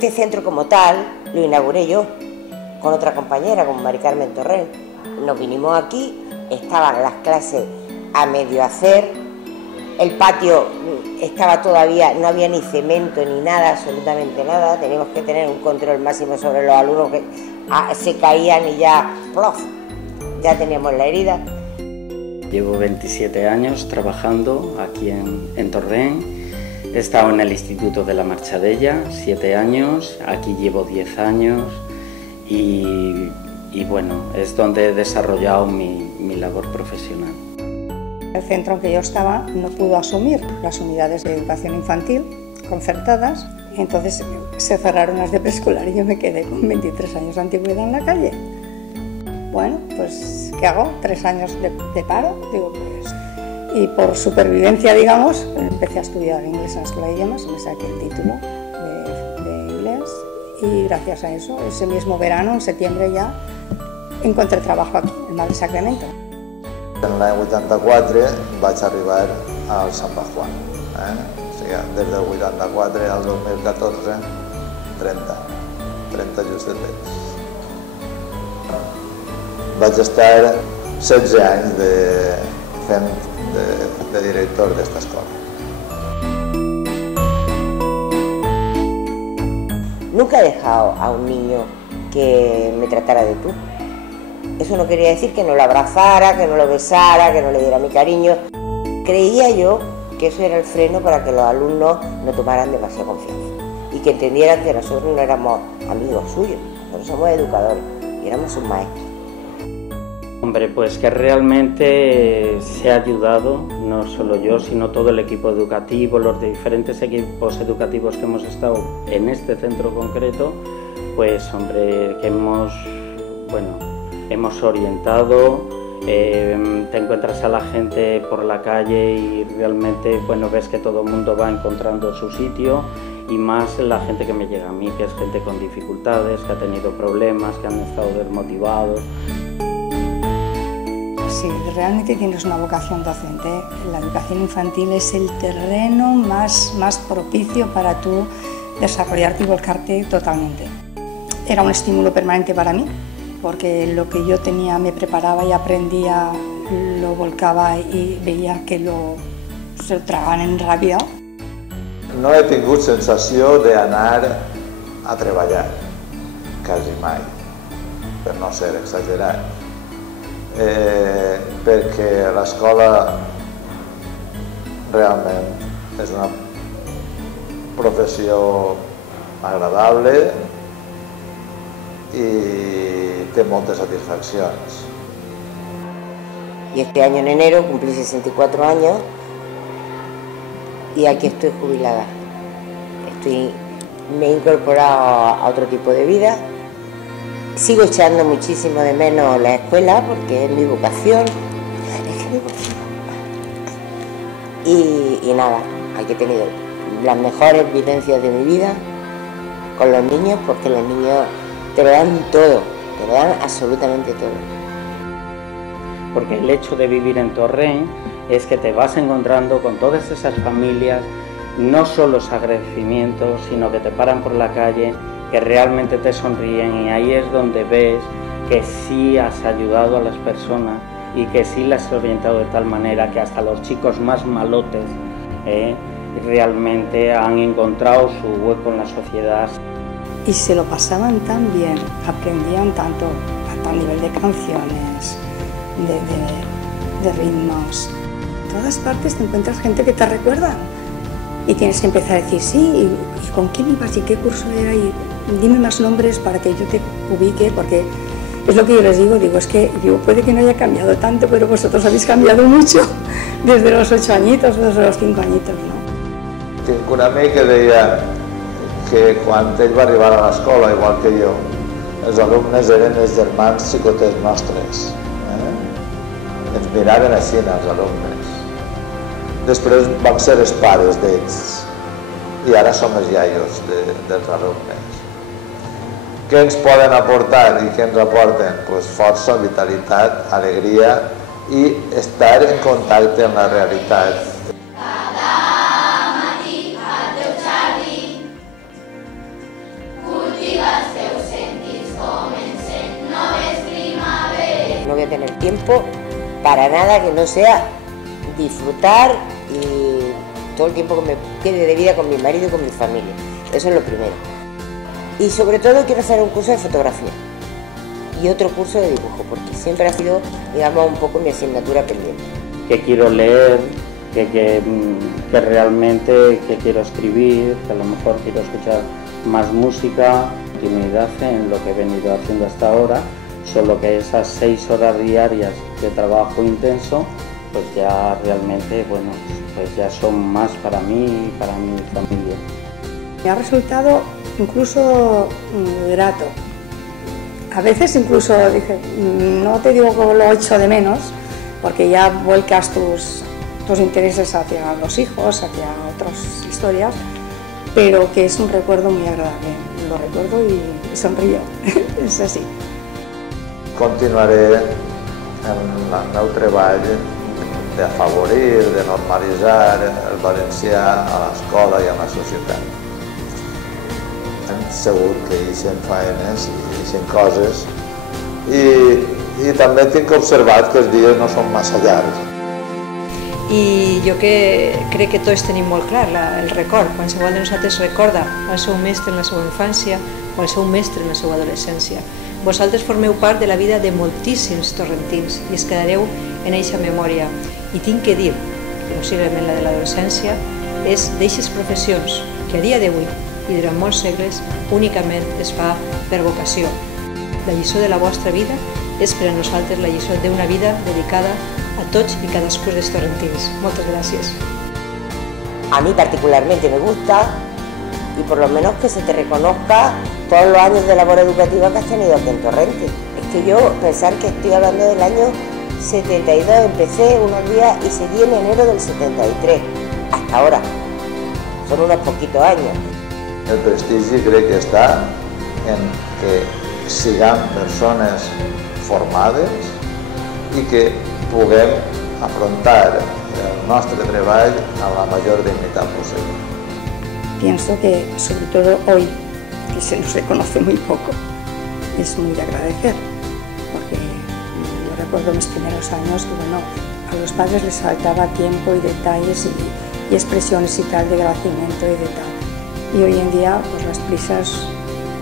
Este centro como tal lo inauguré yo, con otra compañera, con Mari Carmen Torrent. Nos vinimos aquí, estaban las clases a medio hacer, el patio estaba todavía, no había ni cemento ni nada, absolutamente nada, teníamos que tener un control máximo sobre los alumnos que se caían y ya, ¡plof!, ya teníamos la herida. Llevo 27 años trabajando aquí en Torrent. He estado en el Instituto de la Marchadella 7 años, aquí llevo 10 años y bueno, es donde he desarrollado mi labor profesional. El centro en que yo estaba no pudo asumir las unidades de educación infantil concertadas, y entonces se cerraron las de preescolar y yo me quedé con 23 años de antigüedad en la calle. Bueno, pues ¿qué hago? 3 años de paro, digo, pues... Y por supervivencia, digamos, empecé a estudiar inglés en la escuela de idiomas, me saqué el título de inglés y gracias a eso, ese mismo verano, en septiembre ya, encontré trabajo aquí, en Madre Sacramento. En l'any 84 vaig arribar al Sant Pasqual, o sigui, des del 84 al 2014, 30 justets. Vaig estar 16 anys fent de director d'esta escola. Nunca he dejado a un niño que me tratara de tú. Eso no quería decir que no lo abrazara, que no lo besara, que no le diera mi cariño. Creía yo que eso era el freno para que los alumnos no tomaran demasiada confianza y que entendieran que nosotros no éramos amigos suyos, nosotros somos educadores y éramos sus maestros. Hombre, pues que realmente se ha ayudado, no solo yo, sino todo el equipo educativo, los diferentes equipos educativos que hemos estado en este centro concreto, pues hombre, que hemos orientado, te encuentras a la gente por la calle y realmente, bueno, ves que todo el mundo va encontrando su sitio y más la gente que me llega a mí, que es gente con dificultades, que ha tenido problemas, que han estado desmotivados. Si realmente tienes una vocación docente, la educación infantil es el terreno más propicio para tú desarrollarte y volcarte totalmente. Era un estímulo permanente para mí, porque lo que yo tenía me preparaba y aprendía, lo volcaba y veía que se lo tragaven ràpid. No he tingut sensació d'anar a treballar, quasi mai, per no ser exagerat. Perquè l'escola realment és una professió agradable y té moltes satisfaccions. Y este año en enero cumplí 64 años y aquí estoy jubilada. Me he incorporado a otro tipo de vida. Sigo echando muchísimo de menos la escuela porque es mi vocación. Y nada, aquí he tenido las mejores vivencias de mi vida con los niños, porque los niños te lo dan todo, te lo dan absolutamente todo. Porque el hecho de vivir en Torrent es que te vas encontrando con todas esas familias, no solo es agradecimiento, sino que te paran por la calle, que realmente te sonríen, y ahí es donde ves que sí has ayudado a las personas y que sí las has orientado de tal manera que hasta los chicos más malotes realmente han encontrado su hueco en la sociedad. Y se lo pasaban tan bien, aprendían tanto a nivel de canciones, de ritmos. En todas partes te encuentras gente que te recuerda y tienes que empezar a decir sí, y con quién ibas y qué curso era y dime más nombres para que yo te ubique, porque es lo que yo les digo, es que yo puede que no haya cambiado tanto, pero vosotros habéis cambiado mucho desde los 8 añitos, desde los 5 añitos, ¿no? Tinc un amic que deia que quan ell va arribar a l'escola, igual que jo, els alumnes eren els germans xicotets nostres. Ens miraven així, els alumnes. Després vam ser els pares d'ells i ara som els iaios dels alumnes. Què ens poden aportar i què ens aporten? Força, vitalitat, alegria i estar en contacte amb la realitat. tiempo para nada que no sea disfrutar y todo el tiempo que me quede de vida con mi marido y con mi familia. Eso es lo primero. Y sobre todo quiero hacer un curso de fotografía y otro curso de dibujo, porque siempre ha sido, digamos, un poco mi asignatura pendiente. Que quiero leer, que realmente que quiero escribir, que a lo mejor quiero escuchar más música, continuidad en lo que he venido haciendo hasta ahora, solo que esas 6 horas diarias de trabajo intenso, pues ya realmente, bueno, pues ya son más para mí y para mi familia. Me ha resultado incluso grato. A veces incluso dije, no te digo que lo echo de menos, porque ya vuelcas tus intereses hacia los hijos, hacia otras historias, pero que es un recuerdo muy agradable. Lo recuerdo y sonrío, és així. Continuaré en el meu treball d'afavorir, de normalitzar el valencià a l'escola i a la societat. Segur que ixen faenes i ixen coses i també tinc observat que els dies no són massa llargs. I jo crec que tots tenim molt clar el record. Qualsevol de nosaltres recorda el seu mestre en la seva infància o el seu mestre en la seva adolescència. Vosaltres formeu part de la vida de moltíssims torrentins i es quedareu en eixa memòria. I tinc que dir, possiblement la de l'adolescència, és d'eixes professions que a dia d'avui i durant molts segles únicament es fa per vocació. La lliçó de la vostra vida és per a nosaltres la lliçó d'una vida dedicada a tots y cadascun dels torrentins. Muchas gracias. A mí particularmente me gusta y por lo menos que se te reconozca todos los años de labor educativa que has tenido aquí en Torrente. Es que yo pensar que estoy hablando del año 72, empecé unos días y seguí en enero del 73, hasta ahora. Son unos poquitos años. El prestigi crec que està en que siguem persones formades i que puguem afrontar el nostre treball amb la major dignitat possible. Pienso que, sobre todo hoy, que se nos reconoce muy poco, es muy de agradecer, porque yo recuerdo mis primeros años que, bueno, a los padres les faltaba tiempo y detalles y expresiones y tal de agradecimiento y de tal. Y hoy en día, pues las prisas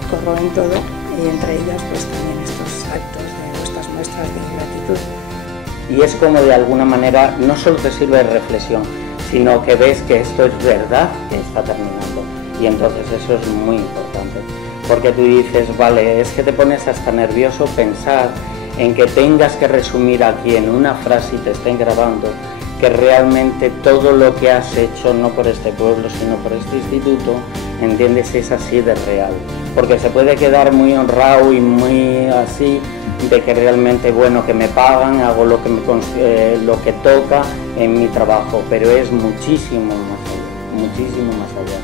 corroen todo y entre ellas, pues también estos actos de nuestras muestras de gratitud. Y es como de alguna manera no solo te sirve de reflexión, sino que ves que esto es verdad que está terminando. Y entonces eso es muy importante, porque tú dices, vale, es que te pones hasta nervioso pensar en que tengas que resumir aquí en una frase y te estén grabando que realmente todo lo que has hecho, no por este pueblo, sino por este instituto, entiendes, es así de real. Porque se puede quedar muy honrado y muy así, de que realmente, bueno, que me pagan, hago lo que toca en mi trabajo, pero es muchísimo más allá, muchísimo más allá.